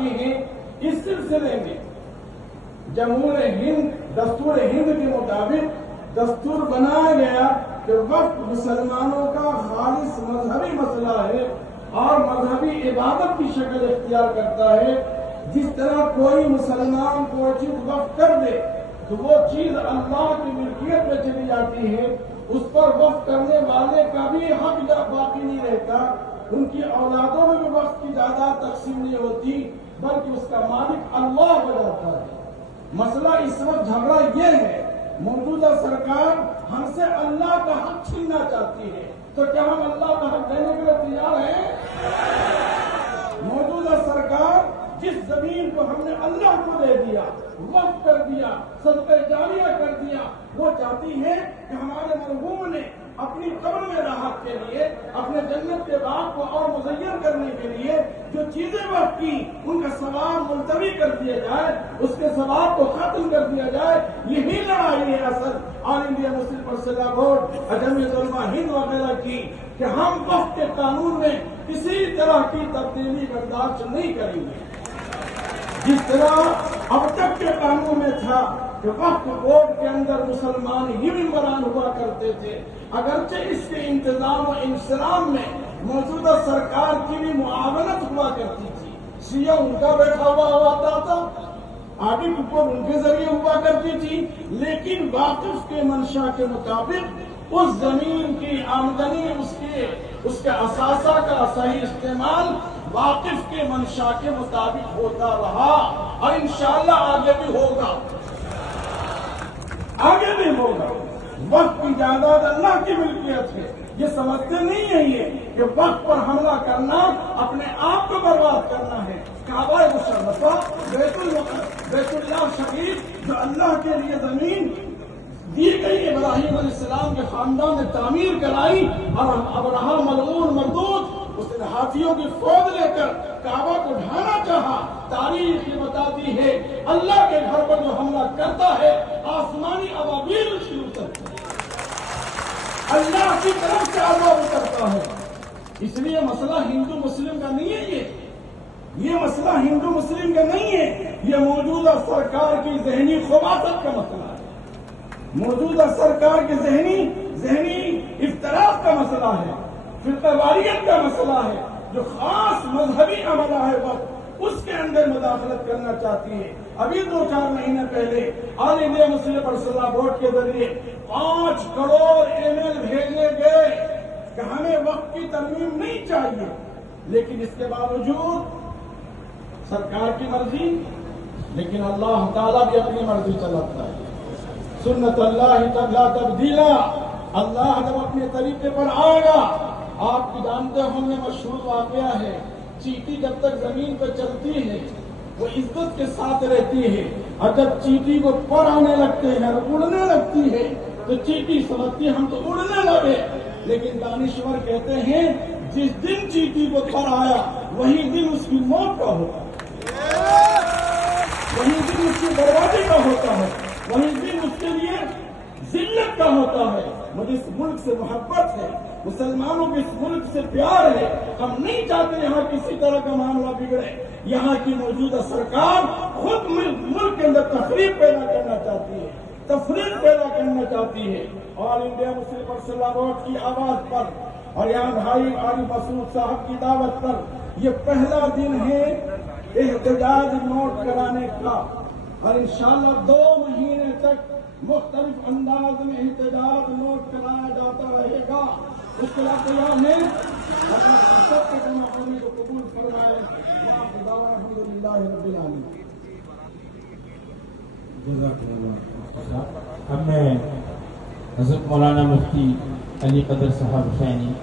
باقی ہیں۔ اس سلسلے میں جمہور ہند دستور ہند کے مطابق دستور بنایا گیا کہ وقت مسلمانوں کا خالص مذہبی مسئلہ ہے اور مذہبی عبادت کی شکل اختیار کرتا ہے۔ جس طرح کوئی مسلمان کوئی چیز وقف کر دے تو وہ چیز اللہ کی ملکیت میں چلی جاتی ہے، اس پر وقف کرنے والے کا بھی حق باقی نہیں رہتا، ان کی اولادوں میں بھی وقت کی جائیداد تقسیم نہیں ہوتی، بلکہ اس کا مالک اللہ ہو جاتا ہے۔ مسئلہ اس وقت جھگڑا یہ ہے، موجودہ سرکار ہم سے اللہ کا حق چھیننا چاہتی ہے، تو کیا ہم اللہ کا حق دینے کے لیے تیار ہیں؟ موجودہ سرکار جس زمین کو ہم نے اللہ کو دے دیا، وقف کر دیا، صدقہ جاریہ کر دیا، وہ چاہتی ہے کہ ہمارے مرحوم نے اپنی قبر میں راحت کے لیے، اپنے جنت کے باغ کو اور مزین کرنے کے لیے جو چیزیں وقف کی ان کا ثواب ملتوی کر دیا جائے، اس کے ثواب کو ختم کر دیا جائے۔ یہی لڑائی ہے اصل آل انڈیا مسلم پرسنل بورڈ، جمعیت علماء ہند وغیرہ کی، کہ ہم وقف کے قانون میں کسی طرح کی تبدیلی برداشت نہیں کریں گے۔ جس طرح اب تک کے قانون میں تھا کہ وقف بورڈ کے اندر مسلمان ہی ممبران ہوا کرتے تھے، اگرچہ اس کے انتظام و انصرام میں موجودہ سرکار کی بھی معاونت ہوا کرتی تھی، سیاہ ان کا بیٹھا ہوا ہوتا تھا، آڈٹ رپورٹ ان کے ذریعے ہوا کرتی تھی، لیکن واقف کے منشا کے مطابق اس زمین کی آمدنی، اس کے اثاثہ کا صحیح استعمال واقف کے منشا کے مطابق ہوتا رہا، اور انشاءاللہ آگے بھی ہوگا، آگے بھی ہوگا۔ وقت کی جائیداد اللہ کی ملکیت ہے، یہ سمجھتے نہیں ہیں یہ کہ وقت پر حملہ کرنا اپنے آپ کو برباد کرنا ہے۔ کعبہ مشرفہ، بیت اللہ شریف جو اللہ کے لیے زمین دی گئی، ابراہیم علیہ السلام کے خاندان نے تعمیر کرائی، اور ابرہا ملعون مردود اس نے ہاتھیوں کی فوج لے کر کعبہ کو ڈھانا چاہا۔ تاریخ یہ بتاتی ہے اللہ کے گھر پر جو حملہ کرتا ہے آسمانی ابابیل اس کی اترتی ہے، اللہ کی طرف سے عذاب اترتا ہے۔ اس لیے مسئلہ ہندو مسلم کا نہیں ہے، یہ مسئلہ ہندو مسلم کا نہیں ہے، یہ موجودہ سرکار کی ذہنی خباثت کا مسئلہ ہے، موجودہ سرکار کے ذہنی افتراق کا مسئلہ ہے، فرقہ واریت کا مسئلہ ہے، جو خاص مذہبی عملہ ہے وقت اس کے اندر مداخلت کرنا چاہتی ہے۔ ابھی 2-4 مہینے پہلے آل انڈیا مسلم پرسنل بورڈ کے ذریعے 5 کروڑ ای میل بھیجے گئے کہ ہمیں وقت کی ترمیم نہیں چاہیے، لیکن اس کے باوجود سرکار کی مرضی، لیکن اللہ تعالیٰ بھی اپنی مرضی چلاتا ہے۔ سنت اللہ لا تبدیلا، اللہ جب اپنے طریقے پر آئے گا، آپ کی جانتے ہوں گے مشہور واقعہ ہے، چیٹی جب تک زمین پہ چلتی ہے وہ عزت کے ساتھ رہتی ہے، اور جب چیٹی کو پر آنے لگتے ہیں اور اڑنے لگتی ہے تو چیٹی سمجھتی ہے ہم تو اڑنے لگے، لیکن دانشور کہتے ہیں جس دن چیٹی کو پر آیا وہی دن اس کی موت کا ہوتا ہے، وہی دن اس کی بربادی کا ہوتا ہے، وہی دن اس کے لیے ذلت کا ہوتا ہے۔ مجھے اس ملک سے محبت ہے، مسلمانوں کے اس ملک سے پیار ہے، ہم نہیں چاہتے یہاں کسی طرح کا معاملہ بگڑے۔ یہاں کی موجودہ سرکار خود ملک کے اندر تفریق پیدا کرنا چاہتی ہے، تفریق پیدا کرنا چاہتی ہے۔ آل انڈیا مسلم پرسنل بورڈ کی آواز پر اور یہاں بھائی عارف مسعود صاحب کی دعوت پر یہ پہلا دن ہے احتجاج نوٹ کرانے کا، اور انشاءاللہ 2 مہینے تک مختلف انداز میں احتجاج نوٹ کرایا جاتا رہے گا۔ اس کے بعد تیار ہے اللہ سب کے جمع کو قبول فرمائے۔ الحمدللہ رب العالمین۔ جزاک اللہ۔ ہم نے حضرت مولانا مفتی علی قدر صاحب حسینی